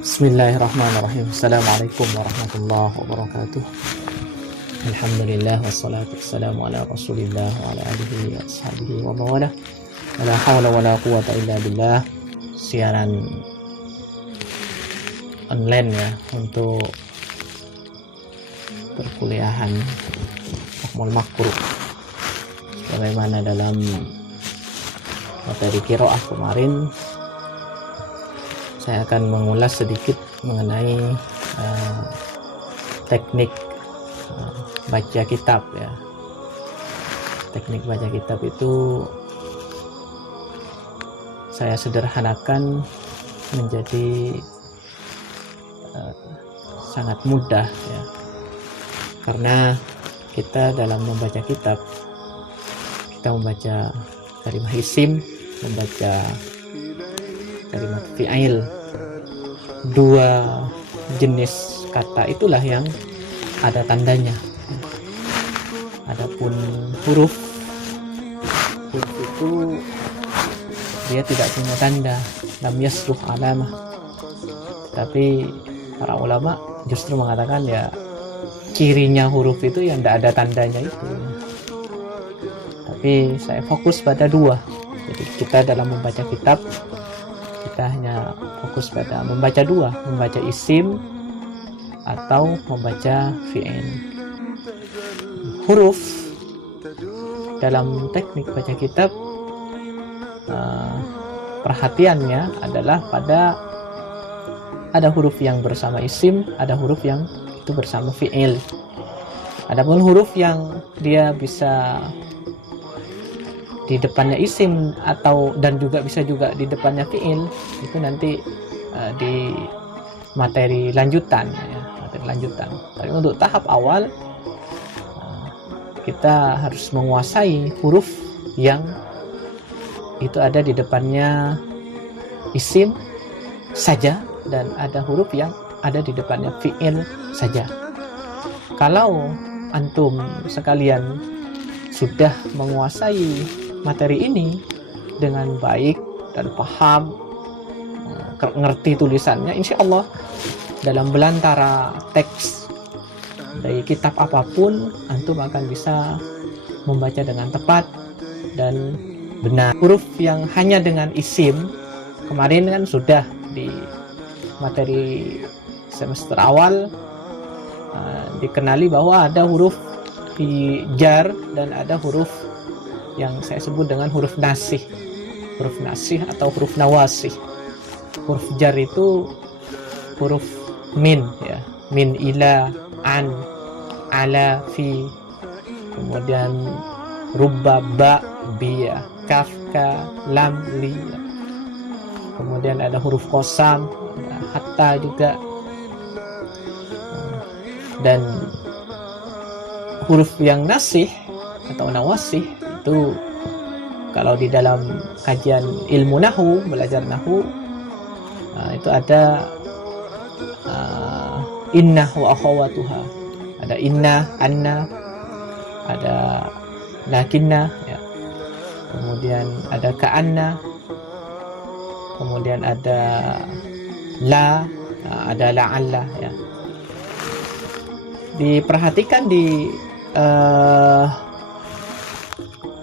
Bismillahirrahmanirrahim. Assalamualaikum warahmatullahi wabarakatuh. Alhamdulillah wassalatu wassalamu ala rasulillah wa ala alihi wa ashabihi wa mawalah. La hawla wa la quwata illa billah. Siaran online ya untuk perkuliahan Hukmul Makruh, sebagaimana dalam materi qiraah kemarin saya akan mengulas sedikit mengenai teknik baca kitab ya. Teknik baca kitab itu saya sederhanakan menjadi sangat mudah ya. Karena kita dalam membaca kitab, kita membaca kalimah isim, membaca kalimat fi'il, dua jenis kata itulah yang ada tandanya. Adapun huruf itu dia tidak punya tanda, lam yasluh alamah. Tapi para ulama justru mengatakan ya cirinya huruf itu yang tidak ada tandanya itu. Tapi saya fokus pada dua. Jadi kita dalam membaca kitab, kita hanya fokus pada membaca dua, membaca isim atau membaca fi'il. Huruf dalam teknik baca kitab, perhatiannya adalah pada ada huruf yang bersama isim, ada huruf yang itu bersama fi'il. Adapun huruf yang dia bisa di depannya isim atau dan juga bisa juga di depannya fi'il, itu nanti di materi lanjutan ya, materi lanjutan. Tapi untuk tahap awal kita harus menguasai huruf yang itu ada di depannya isim saja dan ada huruf yang ada di depannya fi'il saja. Kalau antum sekalian sudah menguasai materi ini dengan baik dan paham, ngerti tulisannya, insya Allah dalam belantara teks dari kitab apapun antum akan bisa membaca dengan tepat dan benar. Huruf yang hanya dengan isim kemarin kan sudah di materi semester awal dikenali bahwa ada huruf jar dan ada huruf yang saya sebut dengan huruf nasih. Huruf nasih atau huruf nawasih. Huruf jar itu huruf min ya, min, ila, an, ala, fi, kemudian rubba, ba, bi ya, kaf, ka, lam, li ya. Kemudian ada huruf qasam, hatta juga, dan huruf yang nasih atau nawasih itu kalau di dalam kajian ilmu nahu, belajar nahu, itu ada inna wa akhawatuha, ada inna, anna, ada lakinna ya. Kemudian ada ka'anna, kemudian ada la, ada la'alla ya. Diperhatikan di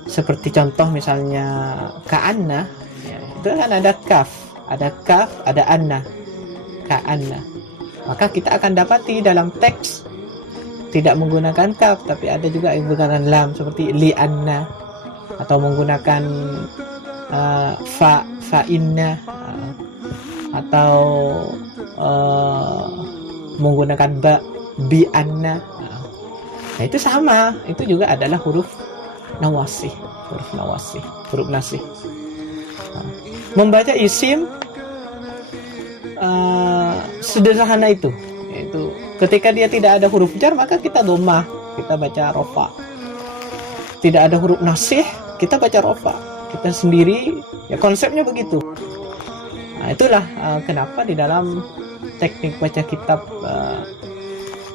seperti contoh misalnya ka'anna ya, itu kan ada kaf, ada anna, ka'anna. Maka kita akan dapati dalam teks tidak menggunakan kaf, tapi ada juga yang menggunakan lam seperti li'anna, atau menggunakan fa inna, atau menggunakan ba, bi anna. Nah itu sama, itu juga adalah huruf nawasih, huruf nawasih, huruf nasih. Membaca isim sederhana itu, yaitu ketika dia tidak ada huruf jar maka kita dhammah, kita baca rofa. Tidak ada huruf nasih, kita baca rofa. Kita sendiri ya, konsepnya begitu. Nah, itulah kenapa di dalam teknik baca kitab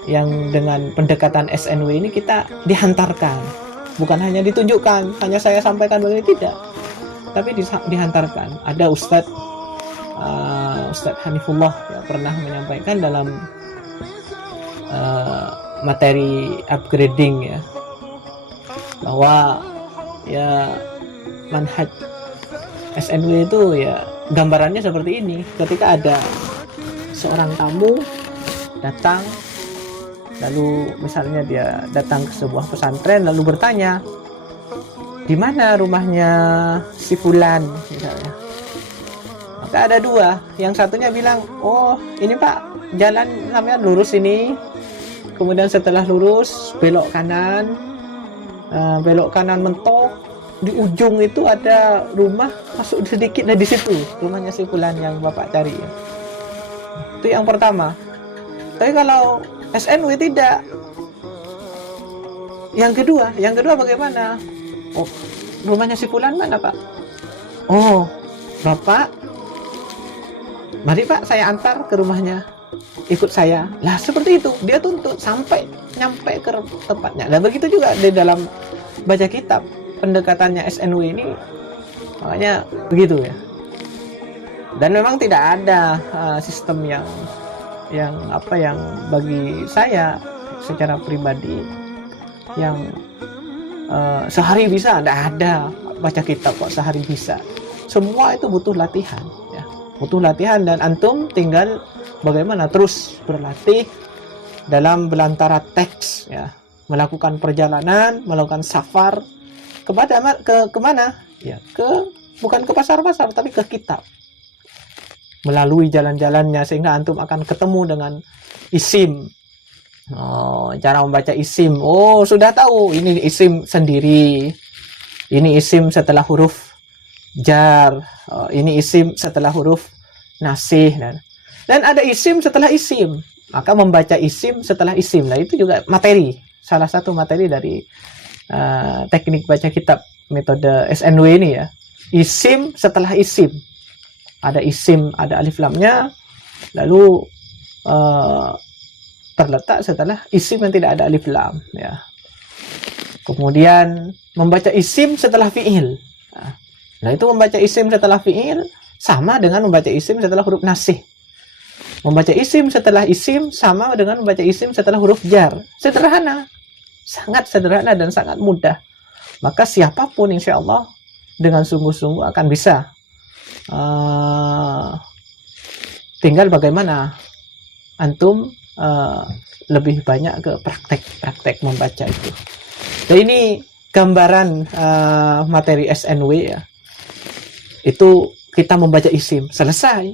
yang dengan pendekatan SNW ini kita dihantarkan, bukan hanya ditunjukkan, hanya saya sampaikan begini, tidak, tapi dihantarkan. Ada ustadz Ustadz Hanifullah ya, pernah menyampaikan dalam materi upgrading ya, bahwa ya manhaj SNW itu ya gambarannya seperti ini. Ketika ada seorang tamu datang, lalu misalnya dia datang ke sebuah pesantren lalu bertanya, di mana rumahnya si fulan misalnya. Maka ada dua, yang satunya bilang, oh ini Pak, jalan namanya lurus ini, kemudian setelah lurus belok kanan mentok, di ujung itu ada rumah, masuk sedikit dari situ rumahnya si fulan yang Bapak cari. Itu yang pertama. Tapi kalau SNW tidak. Yang kedua bagaimana? Oh, rumahnya si fulan mana Pak? Oh, Bapak, mari Pak saya antar ke rumahnya, ikut saya. Lah seperti itu, dia tuntut sampai nyampe ke tempatnya. Nah begitu juga di dalam baca kitab, pendekatannya SNW ini makanya begitu ya. Dan memang tidak ada sistem yang bagi saya secara pribadi yang sehari bisa, tidak ada baca kitab kok sehari bisa. Semua itu butuh latihan ya, butuh latihan, dan antum tinggal bagaimana terus berlatih dalam belantara teks ya, melakukan perjalanan, melakukan safar kemana ya, bukan ke pasar-pasar tapi ke kitab, melalui jalan-jalannya, sehingga antum akan ketemu dengan isim. Oh, cara membaca isim. Oh, sudah tahu ini isim sendiri. Ini isim setelah huruf jar. Oh, ini isim setelah huruf nasih. Dan ada isim setelah isim. Maka membaca isim setelah isim. Nah, itu juga materi. Salah satu materi dari teknik baca kitab metode SNW ini ya. Isim setelah isim. Ada isim, ada alif lamnya, lalu terletak setelah isim yang tidak ada alif lam ya. Kemudian membaca isim setelah fi'il. Nah, itu membaca isim setelah fi'il sama dengan membaca isim setelah huruf nasih. Membaca isim setelah isim sama dengan membaca isim setelah huruf jar. Sederhana. Sangat sederhana dan sangat mudah. Maka siapapun insya Allah dengan sungguh-sungguh akan bisa. Tinggal bagaimana antum lebih banyak ke praktek membaca itu. Dan ini gambaran materi SNW ya. Itu kita membaca isim selesai,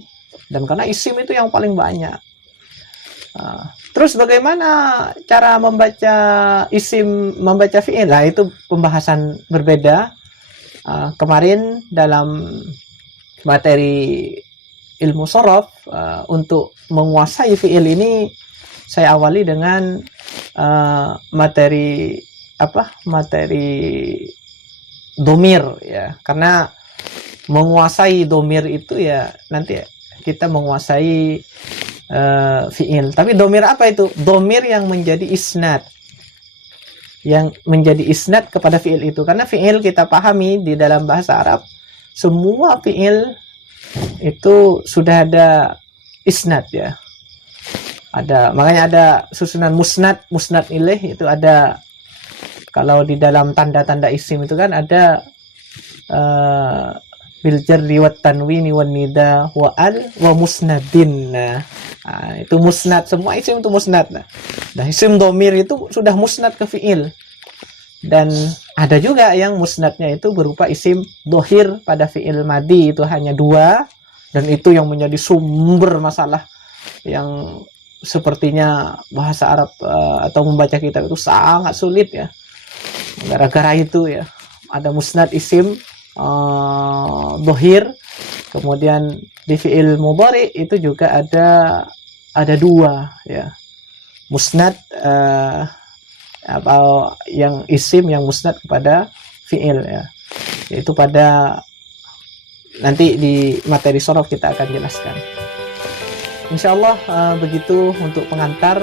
dan karena isim itu yang paling banyak. Terus bagaimana cara membaca isim, membaca fi'il? Nah, itu pembahasan berbeda. Kemarin dalam materi ilmu shorof, untuk menguasai fi'il ini saya awali dengan materi domir ya, karena menguasai domir itu ya nanti kita menguasai fi'il. Tapi domir apa itu? Domir yang menjadi isnad, yang menjadi isnad kepada fi'il itu. Karena fi'il kita pahami di dalam bahasa Arab, semua fi'il itu sudah ada isnad ya. Makanya ada susunan musnad ilaih, itu ada. Kalau di dalam tanda-tanda isim itu kan ada bil jarri wat tanwini wan nida wa al wa musnadin. Nah, itu musnad, semua isim itu musnad. Nah, isim domir itu sudah musnad ke fi'il. Dan ada juga yang musnadnya itu berupa isim dohir pada fi'il madi, itu hanya 2, dan itu yang menjadi sumber masalah yang sepertinya bahasa Arab atau membaca kitab itu sangat sulit ya. Gara-gara itu ya, ada musnad isim dohir, kemudian di fi'il mudhari itu juga ada 2 ya, musnad yang isim yang musnad kepada fi'il ya, yaitu pada nanti di materi shorof kita akan jelaskan. Insyaallah begitu untuk pengantar.